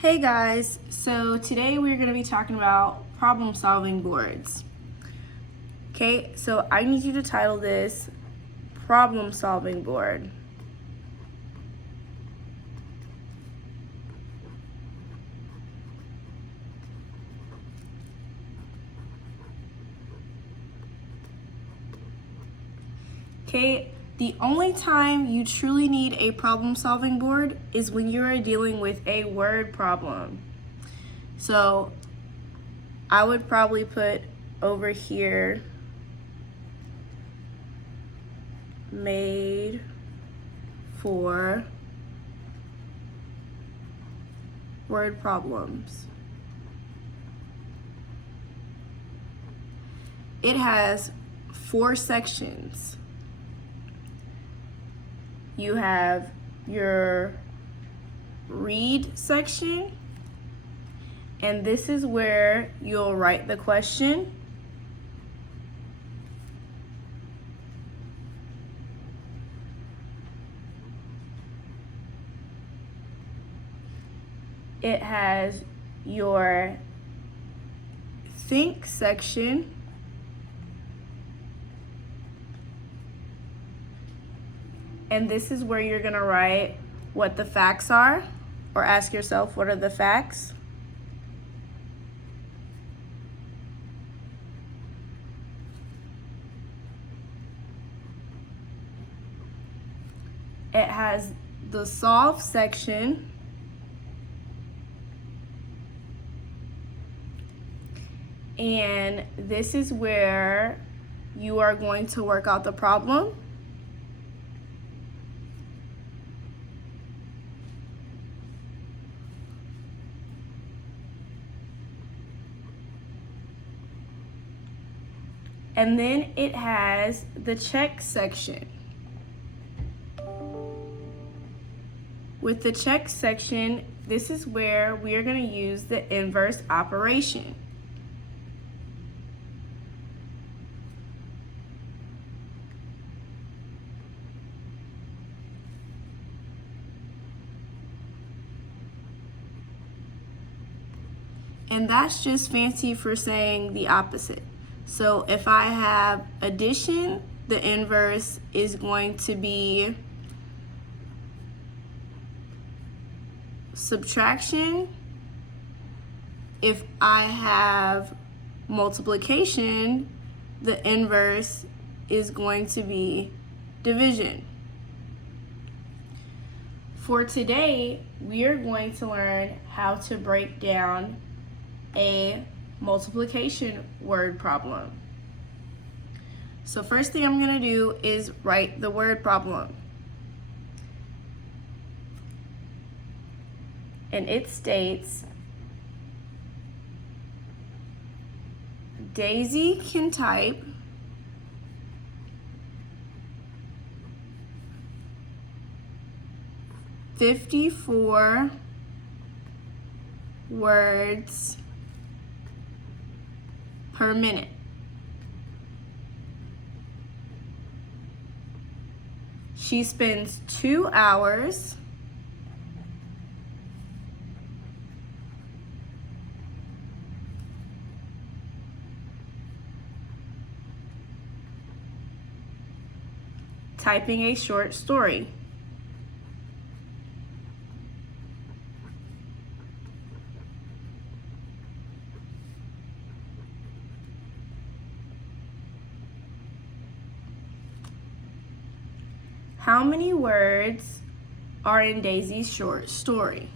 Hey guys, so today we're going to be talking about problem solving boards. Okay, so I need you to title this problem solving board. Okay, the only time you truly need a problem solving board is when you are dealing with a word problem. So I would probably put over here made for word problems. It has 4 sections. You have your read section, and this is where you'll write the question. It has your think section, and this is where you're going to write what the facts are, or ask yourself, what are the facts? It has the solve section, and this is where you are going to work out the problem. And then it has the check section. With the check section, this is where we are going to use the inverse operation. And that's just fancy for saying the opposite. So if I have addition, the inverse is going to be subtraction. If I have multiplication, the inverse is going to be division. For today, we are going to learn how to break down a multiplication word problem. So first thing I'm going to do is write the word problem. And it states, Daisy can type "54 words per minute." She spends 2 hours typing a short story. How many words are in Daisy's short story?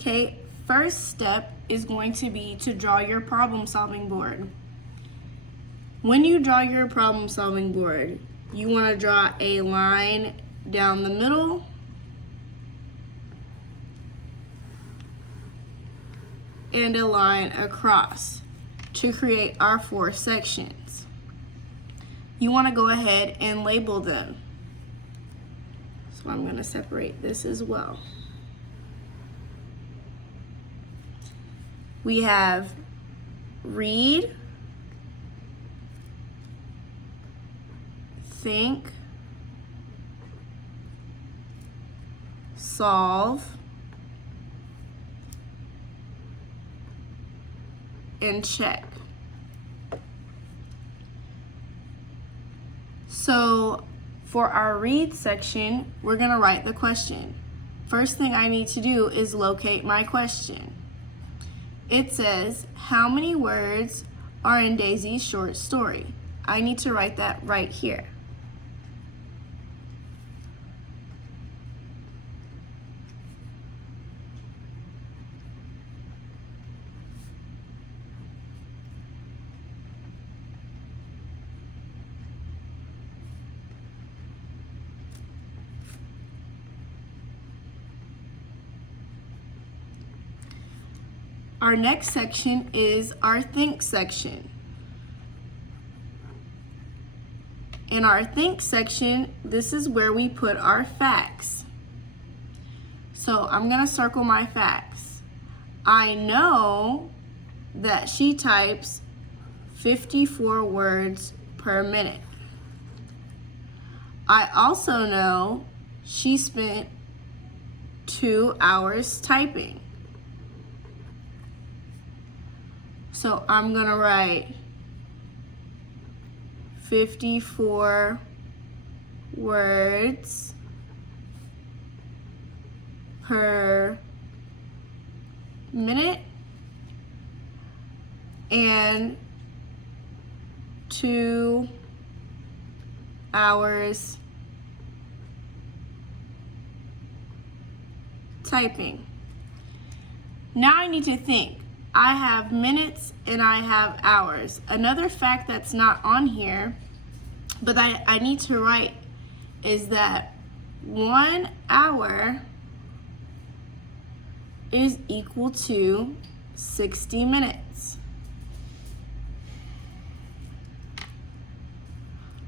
Okay, first step is going to be to draw your problem solving board. When you draw your problem solving board, you want to draw a line down the middle and a line across to create our 4 sections. You want to go ahead and label them. So I'm going to separate this as well. We have read, think, solve, and check. So for our read section, we're going to write the question. First thing I need to do is locate my question. It says, how many words are in Daisy's short story? I need to write that right here. Our next section is our think section. In our think section, this is where we put our facts. So I'm going to circle my facts. I know that she types 54 words per minute. I also know she spent 2 hours typing. So I'm going to write 54 words per minute and 2 hours typing. Now I need to think. I have minutes and I have hours. Another fact that's not on here, but I need to write, is that 1 hour is equal to 60 minutes.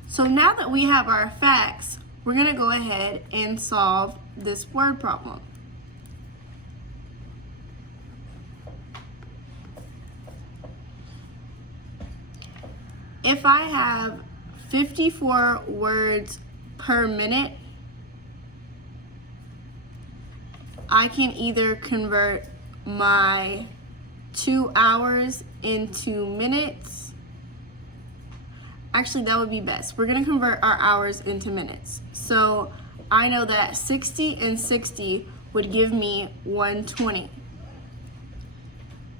So now that we have our facts, we're going to go ahead and solve this word problem. If I have 54 words per minute, I can either convert my 2 hours into minutes. Actually, that would be best. We're going to convert our hours into minutes. So I know that 60 and 60 would give me 120.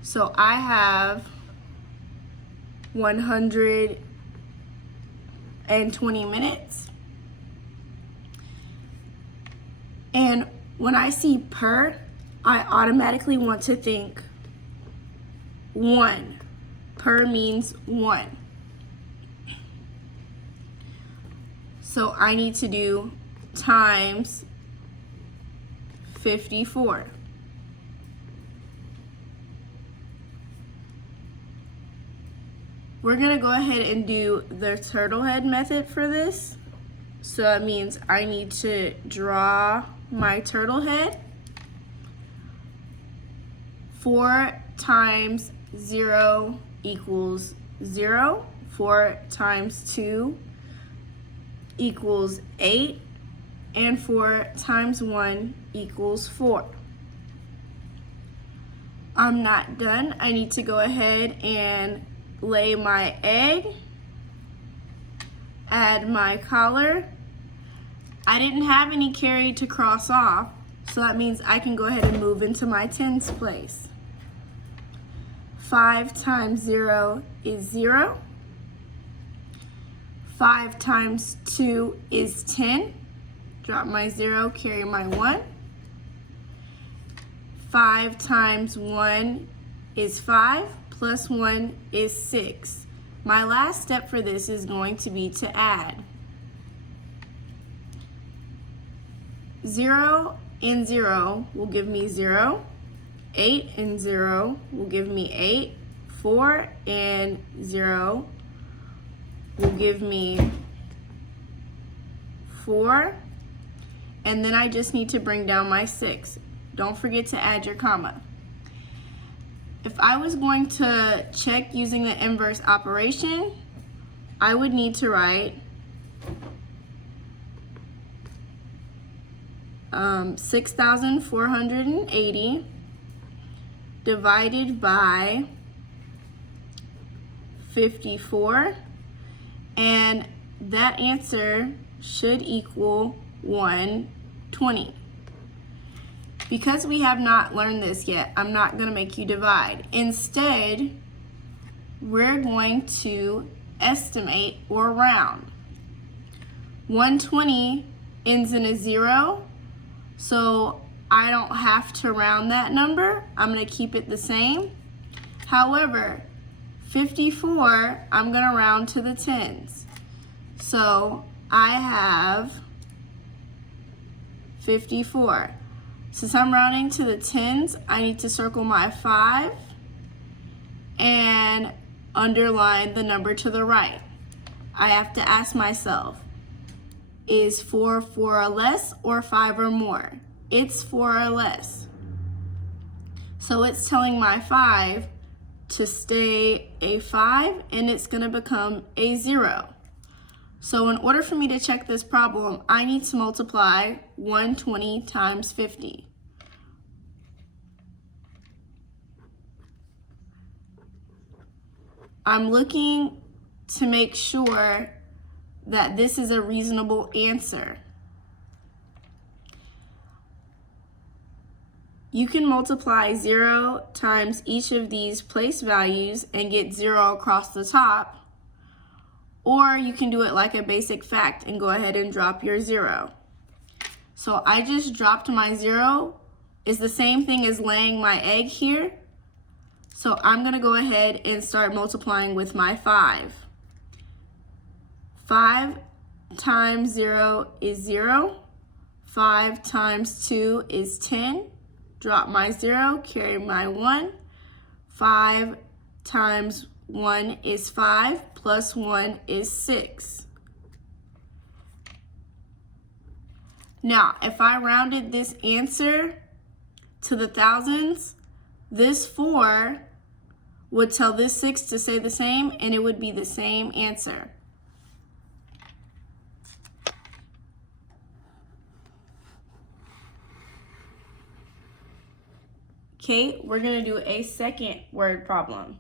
So I have 120 minutes. And when I see per, I automatically want to think 1. Per means 1. So I need to do times 54. We're gonna go ahead and do the turtle head method for this. So that means I need to draw my turtle head. 4 times 0 equals 0. 4 times 2 equals 8. And 4 times 1 equals 4. I'm not done. I need to go ahead and lay my egg, add my collar. I didn't have any carry to cross off, so that means I can go ahead and move into my tens place. 5 times 0 is 0. 5 times 2 is 10. Drop my 0, carry my 1. 5 times 1 is 5. Plus 1 is 6. My last step for this is going to be to add. 0 and 0 will give me 0. 8 and 0 will give me 8. 4 and 0 will give me 4. And then I just need to bring down my 6. Don't forget to add your comma. If I was going to check using the inverse operation, I would need to write 6,480 divided by 54, and that answer should equal 120. Because we have not learned this yet, I'm not going to make you divide. Instead, we're going to estimate or round. 120 ends in a 0, so I don't have to round that number. I'm going to keep it the same. However, 54, I'm going to round to the tens. So I have 54. Since I'm rounding to the tens, I need to circle my 5 and underline the number to the right. I have to ask myself, is 4 4 or less or 5 or more? It's 4 or less. So it's telling my 5 to stay a 5, and it's going to become a 0. So in order for me to check this problem, I need to multiply 120 times 50. I'm looking to make sure that this is a reasonable answer. You can multiply 0 times each of these place values and get 0 across the top, or you can do it like a basic fact and go ahead and drop your 0. So I just dropped my 0. It's the same thing as laying my egg here. So I'm going to go ahead and start multiplying with my 5. 5 times 0 is 0. 5 times 2 is 10. Drop my 0, carry my 1. 5 times 1 is 5, plus 1 is 6. Now, if I rounded this answer to the thousands, this 4 would tell this 6 to stay the same, and it would be the same answer. Okay, we're going to do a second word problem.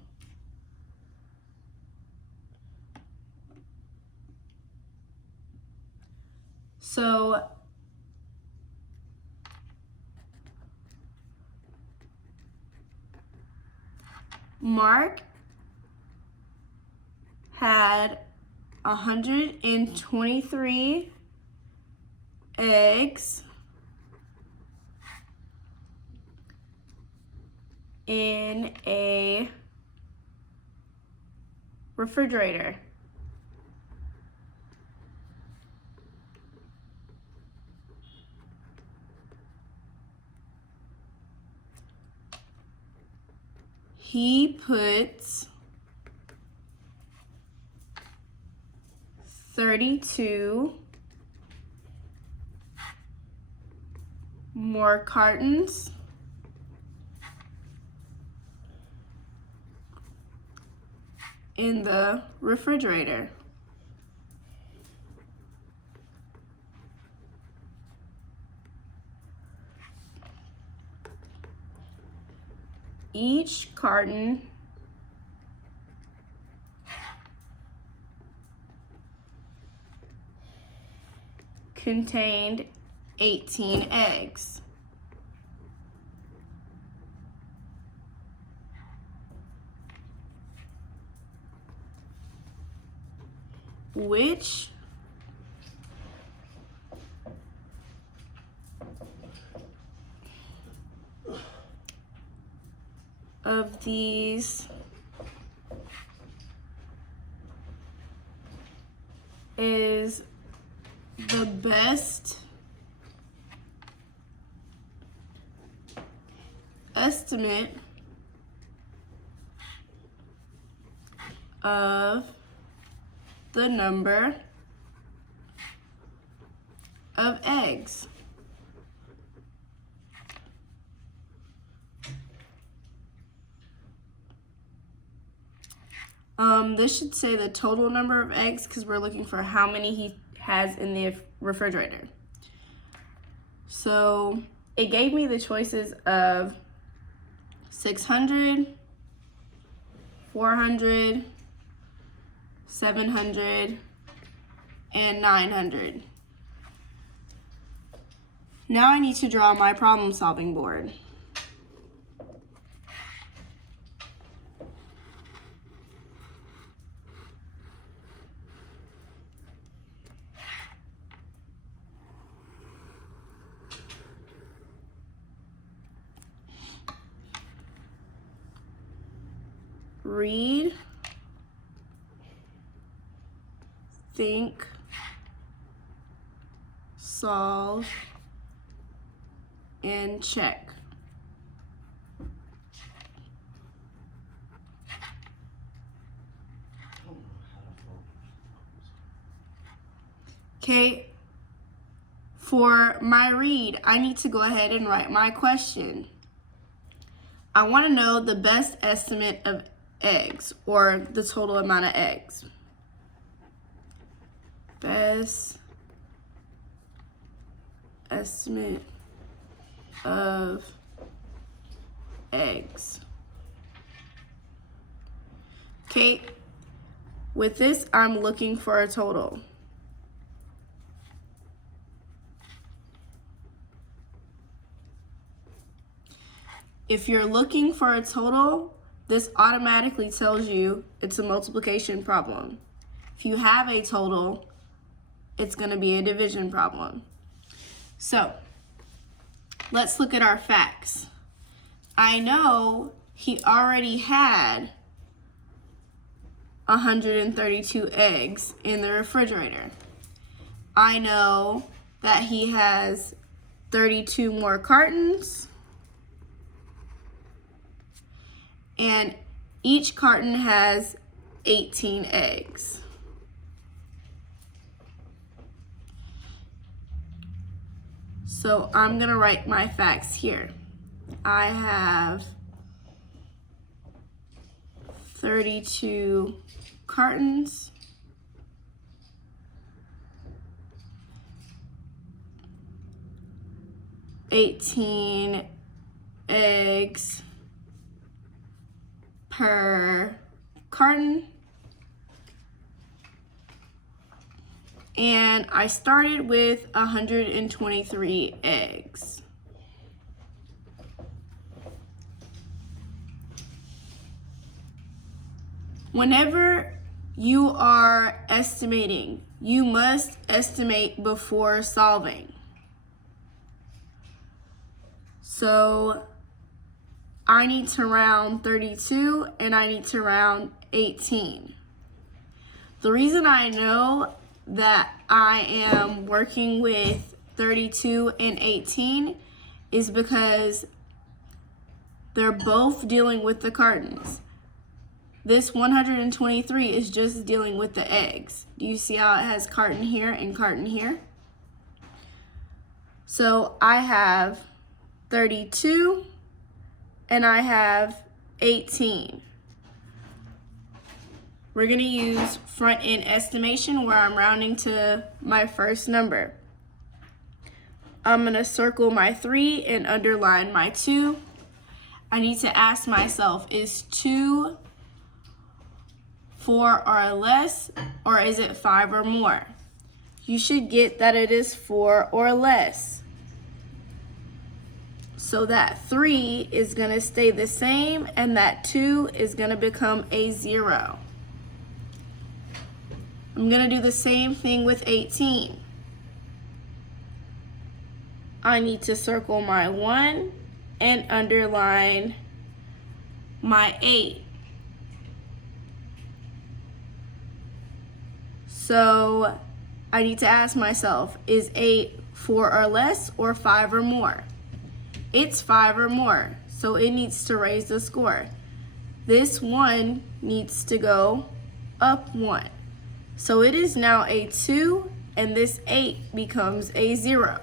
So Mark had 123 eggs in a refrigerator. He puts 32 more cartons in the refrigerator. Each carton contained 18 eggs. Which of these is the best estimate of the number of eggs. This should say the total number of eggs because we're looking for how many he has in the refrigerator. So it gave me the choices of 600, 400, 700, and 900. Now I need to draw my problem-solving board. Read, think, solve, and check. Okay, for my read, I need to go ahead and write my question. I want to know the best estimate of eggs, or the total amount of eggs. Best estimate of eggs. Okay, with this, I'm looking for a total. If you're looking for a total, this automatically tells you it's a multiplication problem. If you have a total, it's going to be a division problem. So, let's look at our facts. I know he already had 132 eggs in the refrigerator. I know that he has 32 more cartons. And each carton has 18 eggs. So I'm gonna write my facts here. I have 32 cartons, 18 eggs per carton, and I started with 123 eggs. Whenever you are estimating, you must estimate before solving. So I need to round 32 and I need to round 18. The reason I know that I am working with 32 and 18 is because they're both dealing with the cartons. This 123 is just dealing with the eggs. Do you see how it has carton here and carton here? So I have 32 and I have 18. We're gonna use front end estimation where I'm rounding to my first number. I'm gonna circle my 3 and underline my 2. I need to ask myself, is 2 4 or less, or is it 5 or more? You should get that it is 4 or less. So that 3 is gonna stay the same and that 2 is gonna become a 0. I'm gonna do the same thing with 18. I need to circle my 1 and underline my 8. So I need to ask myself, is 8 4 or less or 5 or more? It's 5 or more. So so it needs to raise the score. This 1 needs to go up 1. So it is now a 2, and this 8 becomes a 0.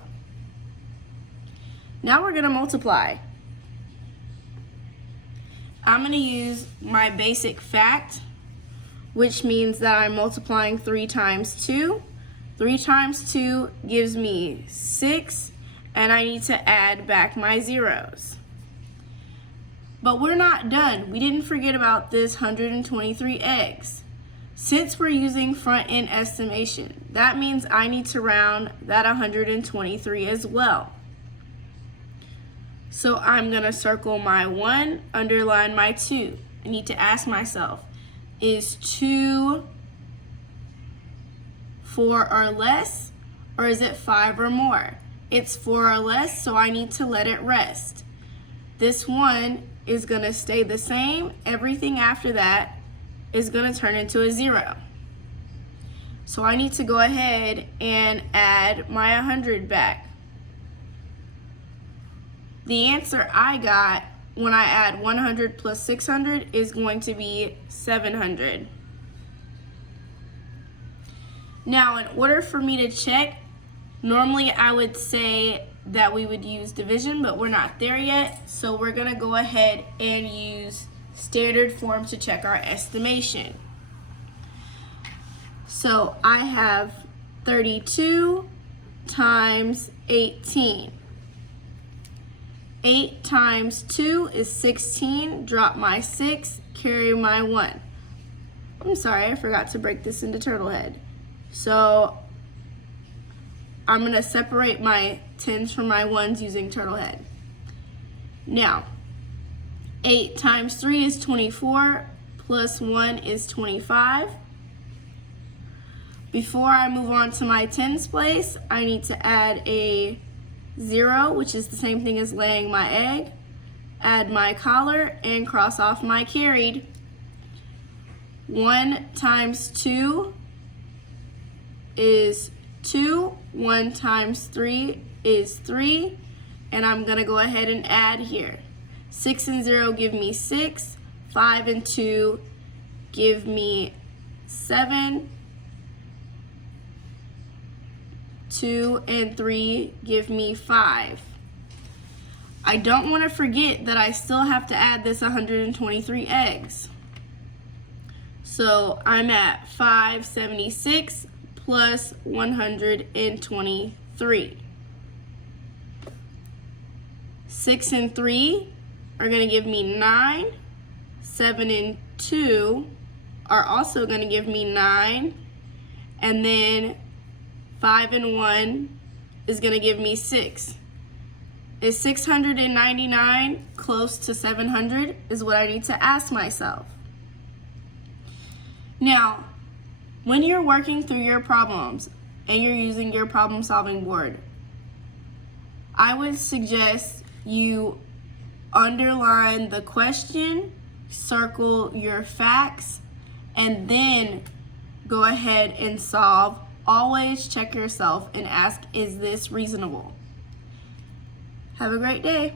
Now we're going to multiply. I'm going to use my basic fact, which means that I'm multiplying 3 times 2. 3 times 2 gives me 6, and I need to add back my zeros. But we're not done. We didn't forget about this 123 eggs. Since we're using front-end estimation, that means I need to round that 123 as well. So I'm going to circle my 1, underline my 2. I need to ask myself, is 2 4 or less, or is it 5 or more? It's 4 or less, so I need to let it rest. This 1 is going to stay the same. Everything after that is going to turn into a 0. So I need to go ahead and add my 100 back. The answer I got when I add 100 plus 600 is going to be 700. Now, in order for me to check, normally I would say that we would use division, but we're not there yet. So we're going to go ahead and use standard form to check our estimation. So I have 32 times 18. 8 times 2 is 16. Drop my 6, carry my 1. I'm sorry, I forgot to break this into turtle head. So I'm going to separate my 10s from my 1s using turtle head. Now, 8 times 3 is 24, plus 1 is 25. Before I move on to my 10s place, I need to add a 0, which is the same thing as laying my egg, add my collar, and cross off my carried. 1 times 2 is 2, 1 times 3 is 3, and I'm going to go ahead and add here. 6 and 0 give me 6, 5 and 2 give me 7, 2 and 3 give me 5. I don't want to forget that I still have to add this 123 eggs. So I'm at 576 plus 123. 6 and 3 are going to give me 9. 7 and 2 are also going to give me 9. And then 5 and 1 is going to give me 6. Is 699 close to 700 is what I need to ask myself. Now, when you're working through your problems and you're using your problem solving board, I would suggest you underline the question, circle your facts, and then go ahead and solve. Always check yourself and ask, is this reasonable? Have a great day.